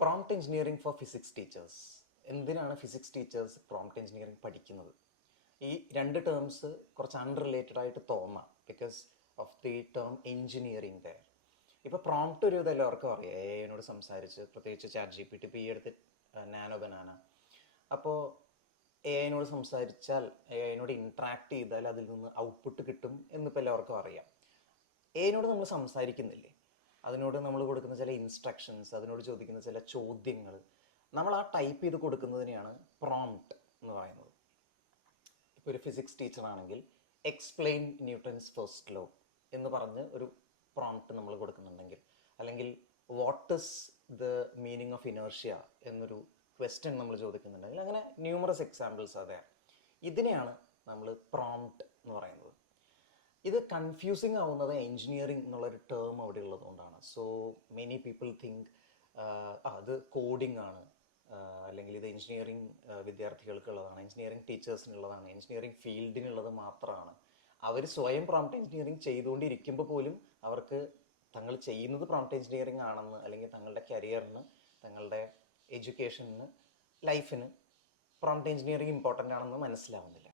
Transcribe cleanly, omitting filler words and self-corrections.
Prompt engineering for physics teachers. എന്തിനാണ് physics teachers prompt engineering പഠിക്കുന്നത്? ഈ രണ്ട് ടേംസ് കുറച്ച് അൺറിലേറ്റഡ് ആയിട്ട് തോന്നാം, because of the term engineering there. ഇപ്പോൾ പ്രോംപ്റ്റ് ഒരു ഇത് എല്ലാവർക്കും അറിയാം. എന്നോട് സംസാരിച്ച്, പ്രത്യേകിച്ച് ചാറ്റ് ജി പി ടി, ഇപ്പോൾ ഈ അടുത്ത് നാനോ ബനാന. അപ്പോൾ എന്നോട് സംസാരിച്ചാൽ, എന്നോട് ഇൻട്രാക്ട് ചെയ്താൽ അതിൽ നിന്ന് ഔട്ട്പുട്ട് കിട്ടും എന്നിപ്പോൾ എല്ലാവർക്കും അറിയാം. എന്നോട് നമ്മൾ സംസാരിക്കുന്നില്ലേ, അതിനോട് നമ്മൾ കൊടുക്കുന്ന ചില ഇൻസ്ട്രക്ഷൻസ്, അതിനോട് ചോദിക്കുന്ന ചില ചോദ്യങ്ങൾ, നമ്മൾ ആ ടൈപ്പ് ചെയ്ത് കൊടുക്കുന്നതിനെയാണ് പ്രോംപ്റ്റ് എന്ന് പറയുന്നത്. ഇപ്പോൾ ഒരു ഫിസിക്സ് ടീച്ചറാണെങ്കിൽ എക്സ്പ്ലെയിൻ ന്യൂട്ടൺസ് ഫസ്റ്റ് ലോ എന്ന് പറഞ്ഞ് ഒരു പ്രോംപ്റ്റ് നമ്മൾ കൊടുക്കുന്നുണ്ടെങ്കിൽ, അല്ലെങ്കിൽ what is the meaning of inertia എന്നൊരു ക്വസ്റ്റ്യൻ നമ്മൾ ചോദിക്കുന്നുണ്ടെങ്കിൽ, അങ്ങനെ ന്യൂമറസ് എക്സാമ്പിൾസ് അതെ. ഇതിനെയാണ് നമ്മൾ പ്രോംപ്റ്റ് എന്ന് പറയുന്നത്. ഇത് കൺഫ്യൂസിങ് ആവുന്നത് എൻജിനീയറിംഗ് എന്നുള്ളൊരു ടേം അവിടെ ഉള്ളതുകൊണ്ടാണ്. സോ മെനി പീപ്പിൾ തിങ്ക് അത് കോഡിംഗ് ആണ്, അല്ലെങ്കിൽ ഇത് എഞ്ചിനീയറിംഗ് വിദ്യാർത്ഥികൾക്കുള്ളതാണ്, എഞ്ചിനീയറിംഗ് ടീച്ചേഴ്സിനുള്ളതാണ്, എഞ്ചിനീയറിംഗ് ഫീൽഡിനുള്ളത് മാത്രമാണ്. അവർ സ്വയം പ്രോംപ്റ്റ് എഞ്ചിനീയറിംഗ് ചെയ്തുകൊണ്ടിരിക്കുമ്പോൾ പോലും അവർക്ക് തങ്ങൾ ചെയ്യുന്നത് പ്രോംപ്റ്റ് എഞ്ചിനീയറിംഗ് ആണെന്ന്, അല്ലെങ്കിൽ തങ്ങളുടെ കരിയറിന്, തങ്ങളുടെ എഡ്യൂക്കേഷന്, ലൈഫിന് പ്രോംപ്റ്റ് എഞ്ചിനീയറിംഗ് ഇമ്പോർട്ടൻ്റ് ആണെന്ന് മനസ്സിലാവുന്നില്ല.